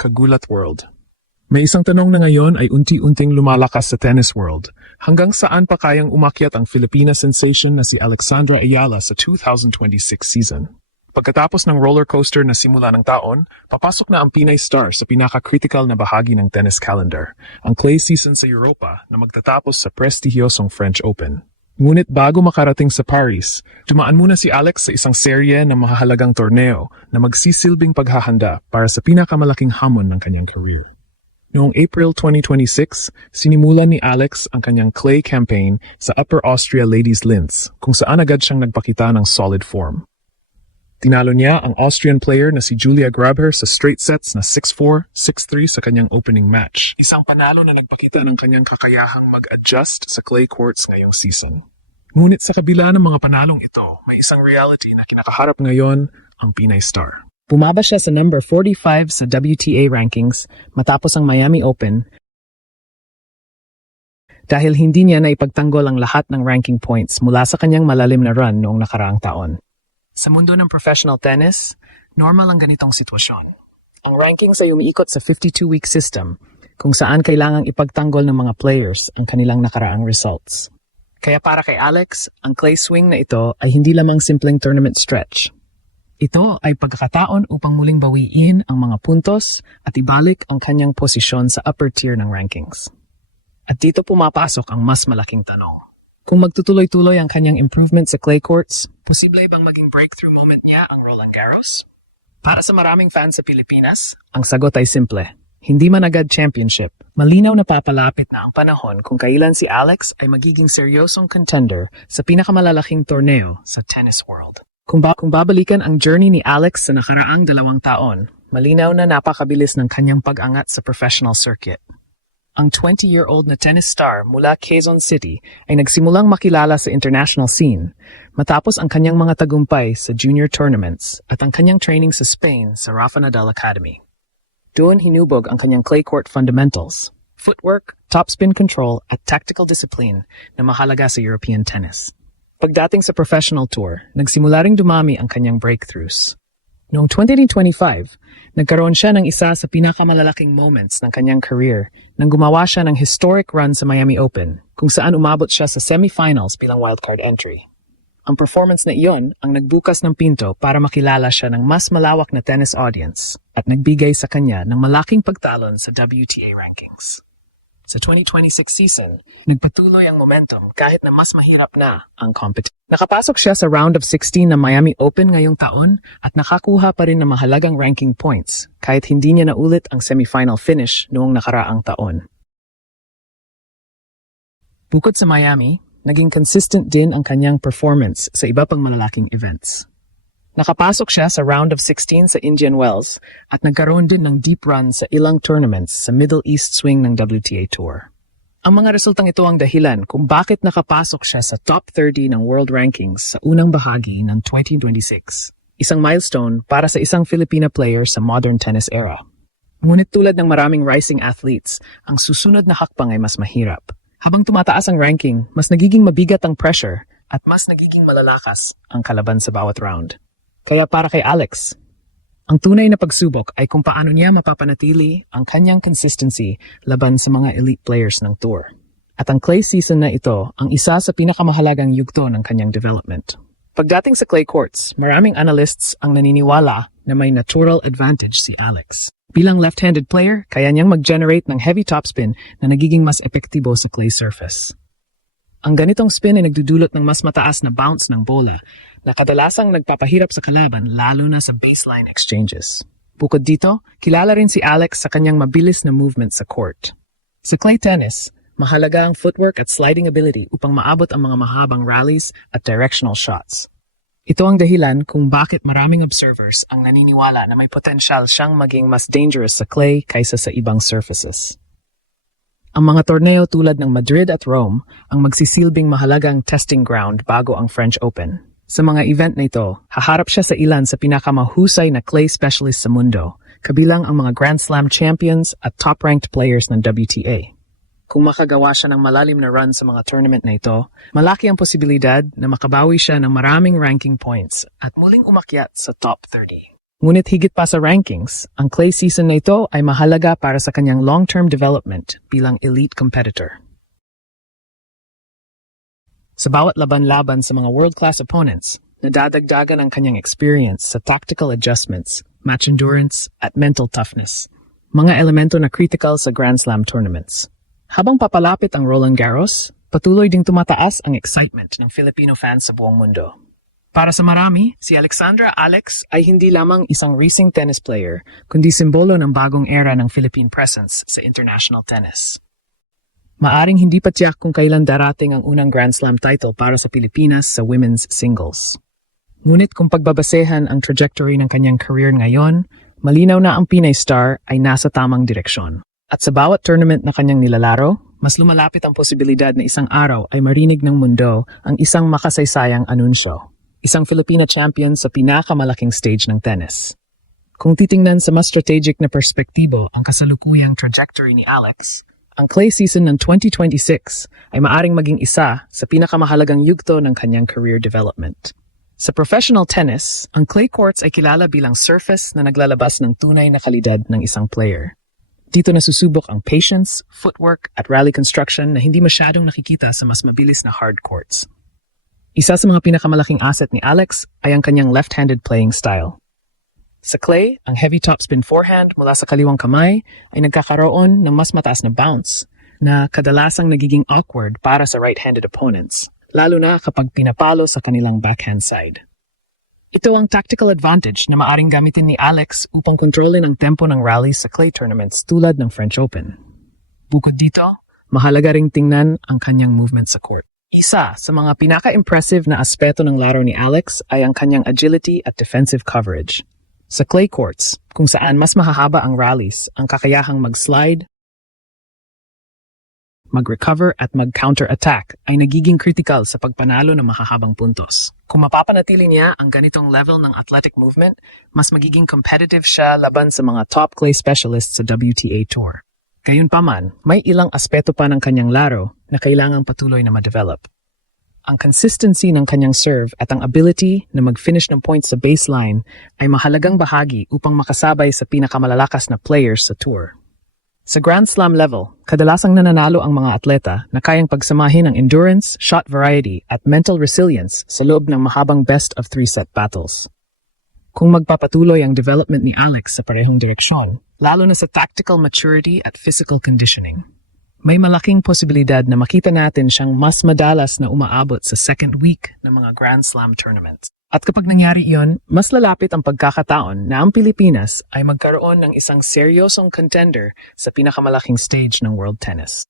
Kagulat World. May isang tanong na ngayon ay unti-unting lumalakas sa tennis world. Hanggang saan pa kayang umakyat ang Filipina sensation na si Alexandra Ayala sa 2026 season? Pagkatapos ng roller coaster na simula ng taon, papasok na ang Pinay Star sa pinaka-critical na bahagi ng tennis calendar, ang clay season sa Europa na magtatapos sa prestigyosong French Open. Ngunit bago makarating sa Paris, dumaan muna si Alex sa isang serye ng mahahalagang torneo na magsisilbing paghahanda para sa pinakamalaking hamon ng kanyang career. Noong April 2026, sinimulan ni Alex ang kanyang clay campaign sa Upper Austria Ladies Linz, kung saan agad siyang nagpakita ng solid form. Tinalo niya ang Austrian player na si Julia Grabher sa straight sets na 6-4, 6-3 sa kanyang opening match. Isang panalo na nagpakita ng kanyang kakayahang mag-adjust sa clay courts ngayong season. Ngunit sa kabila ng mga panalong ito, may isang reality na kinakaharap ngayon ang Pinay Star. Bumaba siya sa number 45 sa WTA rankings matapos ang Miami Open dahil hindi niya naipagtanggol ang lahat ng ranking points mula sa kanyang malalim na run noong nakaraang taon. Sa mundo ng professional tennis, normal ang ganitong sitwasyon. Ang rankings ay umiikot sa 52-week system kung saan kailangang ipagtanggol ng mga players ang kanilang nakaraang results. Kaya para kay Alex, ang clay swing na ito ay hindi lamang simpleng tournament stretch. Ito ay pagkakataon upang muling bawiin ang mga puntos at ibalik ang kanyang posisyon sa upper tier ng rankings. At dito pumapasok ang mas malaking tanong. Kung magtutuloy-tuloy ang kanyang improvement sa clay courts, posible bang maging breakthrough moment niya ang Roland Garros? Para sa maraming fans sa Pilipinas, ang sagot ay simple. Hindi man agad championship, malinaw na papalapit na ang panahon kung kailan si Alex ay magiging seryosong contender sa pinakamalalaking torneo sa tennis world. Kung babalikan ang journey ni Alex sa nakaraang 2 taon, malinaw na napakabilis ng kanyang pag-angat sa professional circuit. Ang 20-year-old na tennis star mula Quezon City ay nagsimulang makilala sa international scene matapos ang kanyang mga tagumpay sa junior tournaments at ang kanyang training sa Spain sa Rafa Nadal Academy. Doon hinubog ang kanyang clay court fundamentals, footwork, topspin control at tactical discipline na mahalaga sa European tennis. Pagdating sa professional tour, nagsimula ring dumami ang kanyang breakthroughs. Noong 2025, nagkaroon siya ng isa sa pinakamalalaking moments ng kanyang career nang gumawa siya ng historic run sa Miami Open, kung saan umabot siya sa semifinals bilang wildcard entry. Ang performance na iyon ang nagbukas ng pinto para makilala siya ng mas malawak na tennis audience at nagbigay sa kanya ng malaking pagtalon sa WTA rankings. Sa 2026 season, nagpatuloy ang momentum kahit na mas mahirap na ang competition. Nakapasok siya sa round of 16 ng Miami Open ngayong taon at nakakuha pa rin ng mahalagang ranking points kahit hindi niya naulit ang semifinal finish noong nakaraang taon. Bukod sa Miami, naging consistent din ang kanyang performance sa iba pang malalaking events. Nakapasok siya sa round of 16 sa Indian Wells at nagkaroon din ng deep run sa ilang tournaments sa Middle East swing ng WTA Tour. Ang mga resultang ito ang dahilan kung bakit nakapasok siya sa top 30 ng world rankings sa unang bahagi ng 2026. Isang milestone para sa isang Filipina player sa modern tennis era. Ngunit tulad ng maraming rising athletes, ang susunod na hakbang ay mas mahirap. Habang tumataas ang ranking, mas nagiging mabigat ang pressure at mas nagiging malalakas ang kalaban sa bawat round. Kaya para kay Alex, ang tunay na pagsubok ay kung paano niya mapapanatili ang kanyang consistency laban sa mga elite players ng tour. At ang clay season na ito ang isa sa pinakamahalagang yugto ng kanyang development. Pagdating sa clay courts, maraming analysts ang naniniwala na may natural advantage si Alex. Bilang left-handed player, kaya niyang mag-generate ng heavy topspin na nagiging mas epektibo sa clay surface. Ang ganitong spin ay nagdudulot ng mas mataas na bounce ng bola na kadalasang nagpapahirap sa kalaban lalo na sa baseline exchanges. Bukod dito, kilala rin si Alex sa kanyang mabilis na movement sa court. Sa clay tennis, mahalaga ang footwork at sliding ability upang maabot ang mga mahabang rallies at directional shots. Ito ang dahilan kung bakit maraming observers ang naniniwala na may potensyal siyang maging mas dangerous sa clay kaysa sa ibang surfaces. Ang mga torneo tulad ng Madrid at Rome ang magsisilbing mahalagang testing ground bago ang French Open. Sa mga event na ito, haharap siya sa ilan sa pinakamahusay na clay specialist sa mundo, kabilang ang mga Grand Slam champions at top-ranked players ng WTA. Kung makagawa siya ng malalim na run sa mga tournament na ito, malaki ang posibilidad na makabawi siya ng maraming ranking points at muling umakyat sa top 30. Ngunit higit pa sa rankings, ang clay season na ito ay mahalaga para sa kanyang long-term development bilang elite competitor. Sa bawat laban-laban sa mga world-class opponents, nadadagdagan ang kanyang experience sa tactical adjustments, match endurance, at mental toughness, mga elemento na critical sa Grand Slam tournaments. Habang papalapit ang Roland Garros, patuloy ding tumataas ang excitement ng Filipino fans sa buong mundo. Para sa marami, si Alexandra Alex ay hindi lamang isang racing tennis player, kundi simbolo ng bagong era ng Philippine presence sa international tennis. Maaring hindi pa tiyak kung kailan darating ang unang Grand Slam title para sa Pilipinas sa women's singles. Ngunit kung pagbabasehan ang trajectory ng kanyang career ngayon, malinaw na ang Pinay star ay nasa tamang direksyon. At sa bawat tournament na kanyang nilalaro, mas lumalapit ang posibilidad na isang araw ay marinig ng mundo ang isang makasaysayang anunsyo. Isang Filipina champion sa pinakamalaking stage ng tennis. Kung titingnan sa mas strategic na perspektibo ang kasalukuyang trajectory ni Alex, ang clay season ng 2026 ay maaring maging isa sa pinakamahalagang yugto ng kanyang career development. Sa professional tennis, ang clay courts ay kilala bilang surface na naglalabas ng tunay na kalidad ng isang player. Dito nasusubok ang patience, footwork at rally construction na hindi masyadong nakikita sa mas mabilis na hard courts. Isa sa mga pinakamalaking asset ni Alex ay ang kanyang left-handed playing style. Sa clay, ang heavy topspin forehand mula sa kaliwang kamay ay nagkakaroon ng mas mataas na bounce na kadalasang nagiging awkward para sa right-handed opponents, lalo na kapag pinapalo sa kanilang backhand side. Ito ang tactical advantage na maaring gamitin ni Alex upang kontrolin ang tempo ng rallies sa clay tournaments tulad ng French Open. Bukod dito, mahalaga ring tingnan ang kanyang movement sa court. Isa sa mga pinaka-impressive na aspeto ng laro ni Alex ay ang kanyang agility at defensive coverage. Sa clay courts, kung saan mas mahahaba ang rallies, ang kakayahang mag-slide, mag-recover at mag-counter-attack ay nagiging critical sa pagpanalo ng mahahabang puntos. Kung mapapanatili niya ang ganitong level ng athletic movement, mas magiging competitive siya laban sa mga top clay specialists sa WTA Tour. Gayunpaman, may ilang aspeto pa ng kanyang laro na kailangang patuloy na ma-develop. Ang consistency ng kanyang serve at ang ability na mag-finish ng points sa baseline ay mahalagang bahagi upang makasabay sa pinakamalalakas na players sa tour. Sa Grand Slam level, kadalasang nananalo ang mga atleta na kayang pagsamahin ang endurance, shot variety at mental resilience sa loob ng mahabang best-of-3-set battles. Kung magpapatuloy ang development ni Alex sa parehong direksyon, lalo na sa tactical maturity at physical conditioning, may malaking posibilidad na makita natin siyang mas madalas na umaabot sa second week ng mga Grand Slam tournaments. At kapag nangyari iyon, mas lalapit ang pagkakataon na ang Pilipinas ay magkaroon ng isang seryosong contender sa pinakamalaking stage ng world tennis.